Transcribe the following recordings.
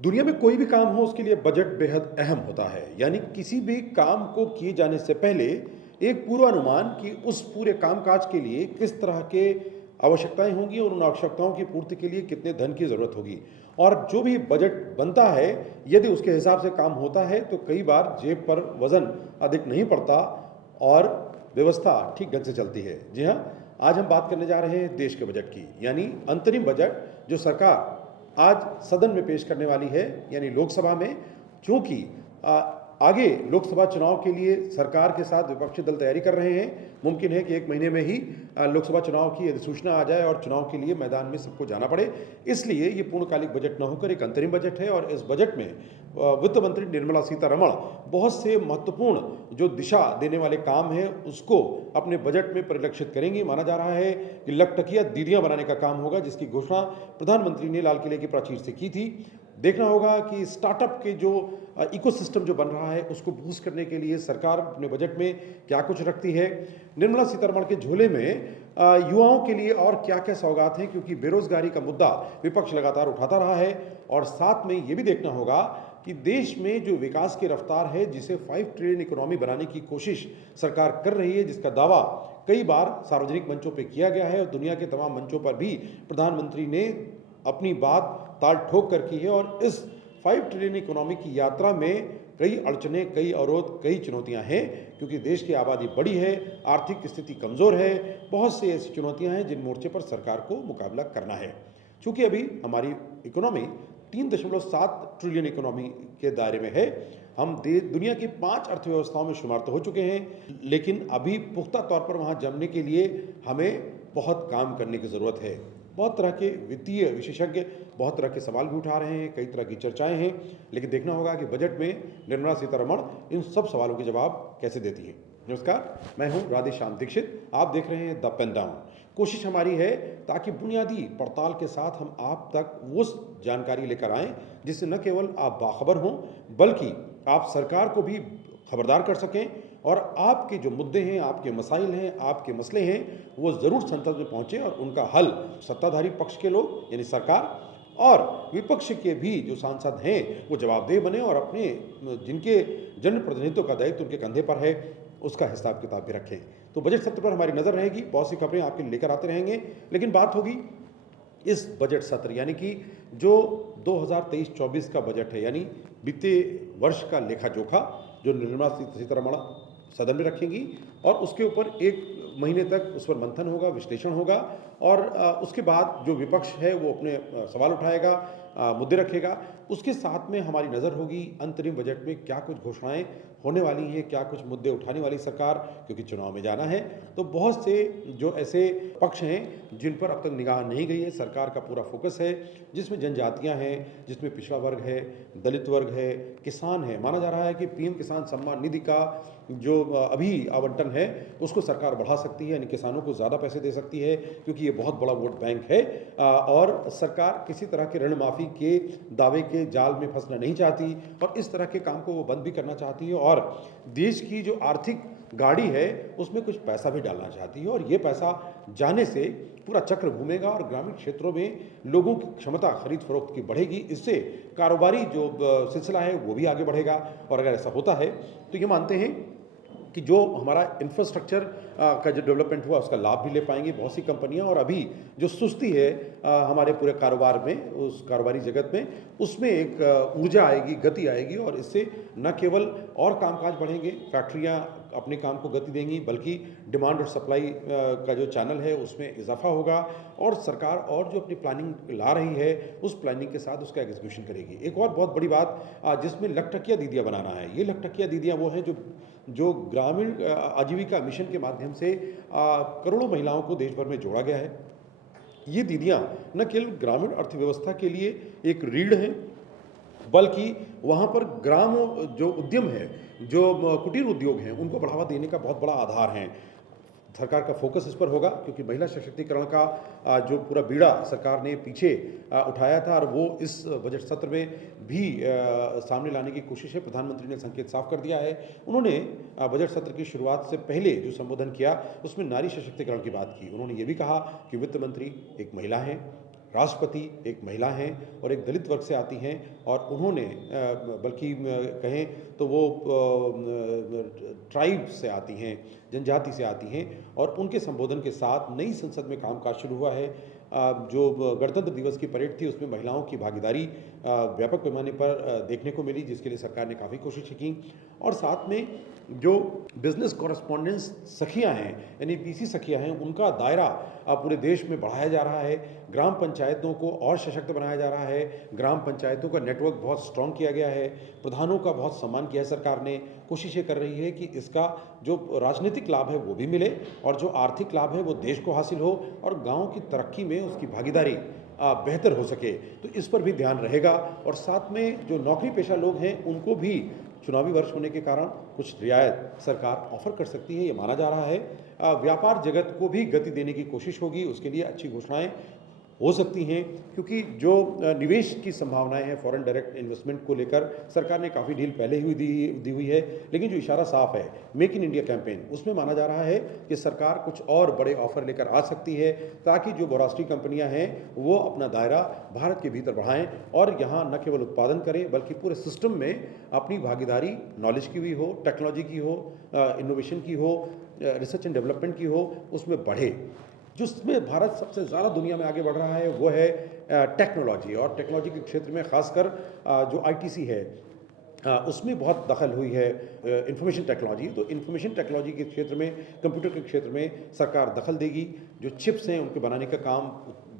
दुनिया में कोई भी काम हो उसके लिए बजट बेहद अहम होता है। यानी किसी भी काम को किए जाने से पहले एक पूर्वानुमान कि उस पूरे कामकाज के लिए किस तरह के आवश्यकताएं होंगी और उन आवश्यकताओं की पूर्ति के लिए कितने धन की ज़रूरत होगी। और जो भी बजट बनता है, यदि उसके हिसाब से काम होता है तो कई बार जेब पर वजन अधिक नहीं पड़ता और व्यवस्था ठीक ढंग से चलती है। जी हाँ, आज हम बात करने जा रहे हैं देश के बजट की, यानी अंतरिम बजट जो सरकार आज सदन में पेश करने वाली है, यानी लोकसभा में। चूंकि आगे लोकसभा चुनाव के लिए सरकार के साथ विपक्षी दल तैयारी कर रहे हैं, मुमकिन है कि एक महीने में ही लोकसभा चुनाव की अधिसूचना आ जाए और चुनाव के लिए मैदान में सबको जाना पड़े। इसलिए ये पूर्णकालिक बजट न होकर एक अंतरिम बजट है और इस बजट में वित्त मंत्री निर्मला सीतारमण बहुत से महत्वपूर्ण जो दिशा देने वाले काम हैं उसको अपने बजट में परिलक्षित करेंगी। माना जा रहा है कि लखटकिया दीदियां बनाने का काम होगा, जिसकी घोषणा प्रधानमंत्री ने लाल किले की प्राचीर से की थी। देखना होगा कि स्टार्टअप के जो इकोसिस्टम जो बन रहा है उसको बूस्ट करने के लिए सरकार अपने बजट में क्या कुछ रखती है। निर्मला सीतारमण के झोले में युवाओं के लिए और क्या क्या सौगात हैं, क्योंकि बेरोजगारी का मुद्दा विपक्ष लगातार उठाता रहा है। और साथ में ये भी देखना होगा कि देश में जो विकास की रफ्तार है, जिसे 5 ट्रिलियन इकोनॉमी बनाने की कोशिश सरकार कर रही है, जिसका दावा कई बार सार्वजनिक मंचों पर किया गया है और दुनिया के तमाम मंचों पर भी प्रधानमंत्री ने अपनी बात ताल ठोक कर की है। और इस 5 ट्रिलियन इकोनॉमी की यात्रा में कई अड़चनें, कई अवरोध, कई चुनौतियां हैं, क्योंकि देश की आबादी बड़ी है, आर्थिक स्थिति कमज़ोर है। बहुत से ऐसी चुनौतियां हैं जिन मोर्चे पर सरकार को मुकाबला करना है। चूंकि अभी हमारी इकोनॉमी 3.7 ट्रिलियन इकोनॉमी के दायरे में है। हम दुनिया की 5 अर्थव्यवस्थाओं में शुमार तो हो चुके हैं, लेकिन अभी पुख्ता तौर पर वहां जमने के लिए हमें बहुत काम करने की ज़रूरत है। बहुत तरह के वित्तीय विशेषज्ञ बहुत तरह के सवाल भी उठा रहे हैं, कई तरह की चर्चाएं हैं, लेकिन देखना होगा कि बजट में निर्मला सीतारमण इन सब सवालों के जवाब कैसे देती हैं। नमस्कार, मैं हूं राधेश्याम दीक्षित, आप देख रहे हैं द पेन डाउन। कोशिश हमारी है ताकि बुनियादी पड़ताल के साथ हम आप तक वो जानकारी लेकर आएं जिससे न केवल आप बाखबर हों, बल्कि आप सरकार को भी खबरदार कर सकें और आपके जो मुद्दे हैं, आपके मसाइल हैं, आपके मसले हैं, वो ज़रूर संसद में पहुँचे और उनका हल सत्ताधारी पक्ष के लोग यानी सरकार और विपक्ष के भी जो सांसद हैं वो जवाबदेह बने और अपने जिनके जनप्रतिनिधित्व का दायित्व उनके कंधे पर है उसका हिसाब किताब भी रखें। तो बजट सत्र पर हमारी नज़र रहेगी, बहुत सी खबरें आपके लिए लेकर आते रहेंगे, लेकिन बात होगी इस बजट सत्र यानी कि जो 2023-24 का बजट है, यानी बीते वर्ष का लेखा जोखा जो निर्मला सीतारमण सदन में रखेंगी और उसके ऊपर एक महीने तक उस पर मंथन होगा, विश्लेषण होगा और उसके बाद जो विपक्ष है वो अपने सवाल उठाएगा, मुद्दे रखेगा। उसके साथ में हमारी नज़र होगी अंतरिम बजट में क्या कुछ घोषणाएं होने वाली हैं, क्या कुछ मुद्दे उठाने वाली सरकार, क्योंकि चुनाव में जाना है। तो बहुत से जो ऐसे पक्ष हैं जिन पर अब तक निगाह नहीं गई है, सरकार का पूरा फोकस है, जिसमें जनजातियां हैं, जिसमें पिछड़ा वर्ग है, दलित वर्ग है, किसान है। माना जा रहा है कि पीएम किसान सम्मान निधि का जो अभी आवंटन है उसको सरकार बढ़ा सकती है, यानी किसानों को ज़्यादा पैसे दे सकती है, क्योंकि ये बहुत बड़ा वोट बैंक है। और सरकार किसी तरह के ऋण माफ़ी के दावे के जाल में फंसना नहीं चाहती और इस तरह के काम को वो बंद भी करना चाहती है और देश की जो आर्थिक गाड़ी है उसमें कुछ पैसा भी डालना चाहती है। और ये पैसा जाने से पूरा चक्र घूमेगा और ग्रामीण क्षेत्रों में लोगों की क्षमता खरीद फरोख्त की बढ़ेगी। इससे कारोबारी जो सिलसिला है वो भी आगे बढ़ेगा। और अगर ऐसा होता है तो ये मानते हैं कि जो हमारा इंफ्रास्ट्रक्चर का जो डेवलपमेंट हुआ उसका लाभ भी ले पाएंगी बहुत सी कंपनियां। और अभी जो सुस्ती है हमारे पूरे कारोबार में, उस कारोबारी जगत में, उसमें एक ऊर्जा आएगी, गति आएगी और इससे न केवल और कामकाज बढ़ेंगे, फैक्ट्रियां अपने काम को गति देंगी, बल्कि डिमांड और सप्लाई का जो चैनल है उसमें इजाफा होगा और सरकार और जो अपनी प्लानिंग ला रही है उस प्लानिंग के साथ उसका एग्जीक्यूशन करेगी। एक और बहुत बड़ी बात जिसमें लखटकिया दीदियाँ बनाना है, ये लखटकिया दीदियाँ वो हैं जो ग्रामीण आजीविका मिशन के माध्यम से करोड़ों महिलाओं को देश भर में जोड़ा गया है। ये दीदियाँ न केवल ग्रामीण अर्थव्यवस्था के लिए एक रीढ़ हैं, बल्कि वहाँ पर ग्राम जो उद्यम है, जो कुटीर उद्योग हैं, उनको बढ़ावा देने का बहुत बड़ा आधार हैं। सरकार का फोकस इस पर होगा, क्योंकि महिला सशक्तिकरण का जो पूरा बीड़ा सरकार ने पीछे उठाया था और वो इस बजट सत्र में भी सामने लाने की कोशिश है। प्रधानमंत्री ने संकेत साफ कर दिया है। उन्होंने बजट सत्र की शुरुआत से पहले जो संबोधन किया उसमें नारी सशक्तिकरण की बात की। उन्होंने ये भी कहा कि वित्त मंत्री एक महिला हैं, राष्ट्रपति एक महिला हैं और एक दलित वर्ग से आती हैं और उन्होंने बल्कि कहें तो वो ट्राइब से आती हैं, जनजाति से आती हैं और उनके संबोधन के साथ नई संसद में कामकाज शुरू हुआ है। जो गणतंत्र दिवस की परेड थी उसमें महिलाओं की भागीदारी व्यापक पैमाने पर देखने को मिली, जिसके लिए सरकार ने काफ़ी कोशिशें की और साथ में जो बिजनेस कॉरेस्पॉन्डेंस सखियां हैं यानी पीसी सखियां हैं उनका दायरा पूरे देश में बढ़ाया जा रहा है। ग्राम पंचायतों को और सशक्त बनाया जा रहा है, ग्राम पंचायतों का नेटवर्क बहुत स्ट्रॉन्ग किया गया है, प्रधानों का बहुत सम्मान किया है सरकार ने। कोशिशें कर रही है कि इसका जो राजनीतिक लाभ है वो भी मिले और जो आर्थिक लाभ है वो देश को हासिल हो और गाँव की तरक्की में उसकी भागीदारी बेहतर हो सके, तो इस पर भी ध्यान रहेगा। और साथ में जो नौकरी पेशा लोग हैं उनको भी चुनावी वर्ष होने के कारण कुछ रियायत सरकार ऑफर कर सकती है, ये माना जा रहा है। व्यापार जगत को भी गति देने की कोशिश होगी, उसके लिए अच्छी घोषणाएं हो सकती हैं क्योंकि जो निवेश की संभावनाएं हैं फॉरेन डायरेक्ट इन्वेस्टमेंट को लेकर सरकार ने काफ़ी ढील पहले ही दी हुई है, लेकिन जो इशारा साफ है मेक इन इंडिया कैंपेन उसमें माना जा रहा है कि सरकार कुछ और बड़े ऑफर लेकर आ सकती है ताकि जो बहुराष्ट्रीय कंपनियां हैं वो अपना दायरा भारत के भीतर बढ़ाएं और यहाँ न केवल उत्पादन करें बल्कि पूरे सिस्टम में अपनी भागीदारी नॉलेज की भी हो, टेक्नोलॉजी की हो, इनोवेशन की हो, रिसर्च एंड डेवलपमेंट की हो, उसमें बढ़े। जिसमें भारत सबसे ज़्यादा दुनिया में आगे बढ़ रहा है वो है टेक्नोलॉजी और टेक्नोलॉजी के क्षेत्र में खासकर जो आईटीसी है उसमें बहुत दखल हुई है इंफॉर्मेशन टेक्नोलॉजी। तो इंफॉर्मेशन टेक्नोलॉजी के क्षेत्र में, कंप्यूटर के क्षेत्र में सरकार दखल देगी। जो चिप्स हैं उनके बनाने का काम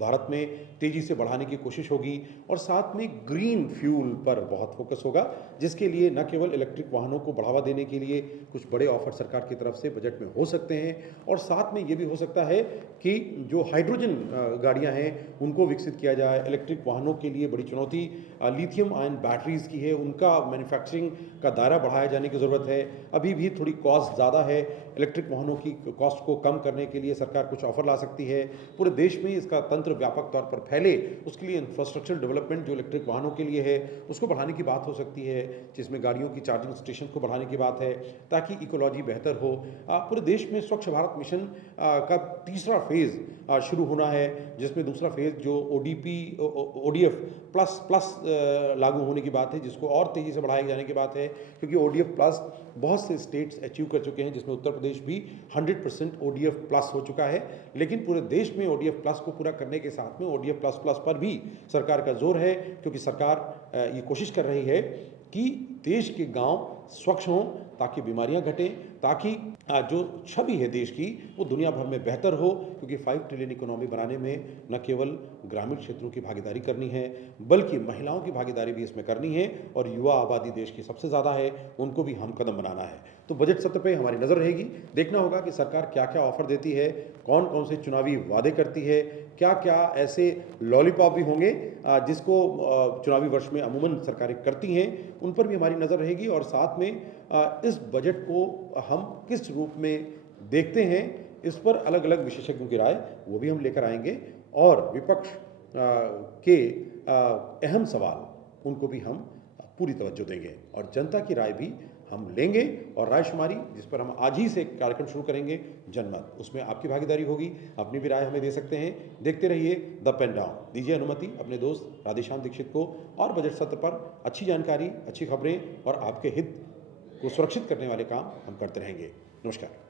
भारत में तेज़ी से बढ़ाने की कोशिश होगी और साथ में ग्रीन फ्यूल पर बहुत फोकस होगा, जिसके लिए न केवल इलेक्ट्रिक वाहनों को बढ़ावा देने के लिए कुछ बड़े ऑफर सरकार की तरफ से बजट में हो सकते हैं और साथ में ये भी हो सकता है कि जो हाइड्रोजन गाड़ियाँ हैं उनको विकसित किया जाए। इलेक्ट्रिक वाहनों के लिए बड़ी चुनौती लिथियम आयन बैटरीज की है, उनका मैन्युफैक्चरिंग का दायरा बढ़ाया जाने की ज़रूरत है। अभी भी थोड़ी कॉस्ट ज़्यादा है, इलेक्ट्रिक वाहनों की कॉस्ट को कम करने के लिए सरकार कुछ ऑफर ला सकती है। पूरे देश में इसका तंत्र व्यापक तौर पर फैले, उसके लिए इंफ्रास्ट्रक्चर डेवलपमेंट जो इलेक्ट्रिक वाहनों के लिए है उसको बढ़ाने की बात हो सकती है, जिसमें गाड़ियों की चार्जिंग स्टेशन को बढ़ाने की बात है ताकि इकोलॉजी बेहतर हो। पूरे देश में स्वच्छ भारत मिशन का तीसरा फेज़ शुरू होना है, जिसमें दूसरा फेज़ जो ODF प्लस लागू होने की बात है, जिसको और तेज़ी से बढ़ाए जाने की बात है क्योंकि ODF प्लस बहुत से स्टेट्स अचीव कर चुके हैं, जिसमें उत्तर प्रदेश भी 100% ODF प्लस हो चुका है। लेकिन पूरे देश में ODF प्लस को पूरा करने के साथ में ODF प्लस प्लस पर भी सरकार का जोर है क्योंकि सरकार ये कोशिश कर रही है कि देश के गांव स्वच्छ हों ताकि बीमारियां घटें, ताकि जो छवि है देश की वो दुनिया भर में बेहतर हो क्योंकि 5 ट्रिलियन इकोनॉमी बनाने में न केवल ग्रामीण क्षेत्रों की भागीदारी करनी है बल्कि महिलाओं की भागीदारी भी इसमें करनी है और युवा आबादी देश की सबसे ज़्यादा है, उनको भी हम कदम बनाना है। तो बजट सत्र पे हमारी नज़र रहेगी, देखना होगा कि सरकार क्या क्या ऑफर देती है, कौन कौन से चुनावी वादे करती है, क्या क्या ऐसे लॉलीपॉप भी होंगे जिसको चुनावी वर्ष में अमूमन सरकारें करती हैं, उन पर भी हमारी नज़र रहेगी और साथ में इस बजट को हम किस रूप में देखते हैं इस पर अलग अलग विशेषज्ञों की राय वो भी हम लेकर आएंगे और विपक्ष के अहम सवाल उनको भी हम पूरी तवज्जो देंगे और जनता की राय भी हम लेंगे और रायशुमारी जिस पर हम आज ही से कार्यक्रम शुरू करेंगे जनमत, उसमें आपकी भागीदारी होगी, अपनी भी राय हमें दे सकते हैं। देखते रहिए द पेन डाउन। दीजिए अनुमति अपने दोस्त राधेश्याम दीक्षित को और बजट सत्र पर अच्छी जानकारी, अच्छी खबरें और आपके हित को सुरक्षित करने वाले काम हम करते रहेंगे। नमस्कार।